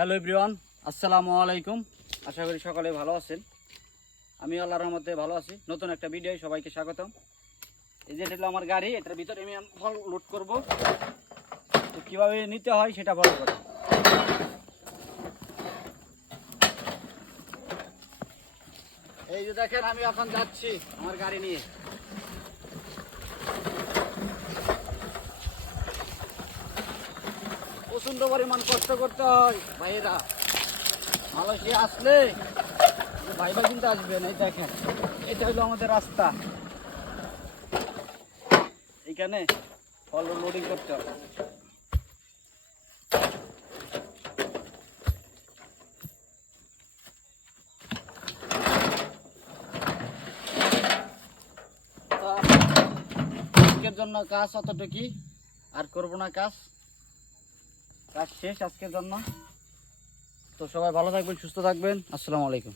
Hello everyone, আসসালামু আলাইকুম। আশা করি সকলে ভালো আছেন। আমি আল্লাহর রহমতে ভালো আছি। নতুন একটা ভিডিও সবাইকে স্বাগতম। এই যে এটা হলো আমার গাড়ি, এটার ভিতরে আমি ফল লোড করব। তো কীভাবে নিতে হয় সেটা ফলো করো। এই যে দেখেন, আমি এখন যাচ্ছি আমার গাড়ি নিয়ে। প্রচণ্ড পরিমাণ কষ্ট করতে হয় ভাইয়েরা। মালয়েশিয়া আসলে ভাইবা কিন্তু আসবেন। এই দেখেন, এটা হলো আমাদের রাস্তা। এখানে ফল লোডিং করতে হবে। আজকের জন্য কাজ অতটুকুই, আর করবো না। কাজ শেষ আজকের জন্য। তো সবাই ভালো থাকবেন, সুস্থ থাকবেন। আসসালামু আলাইকুম।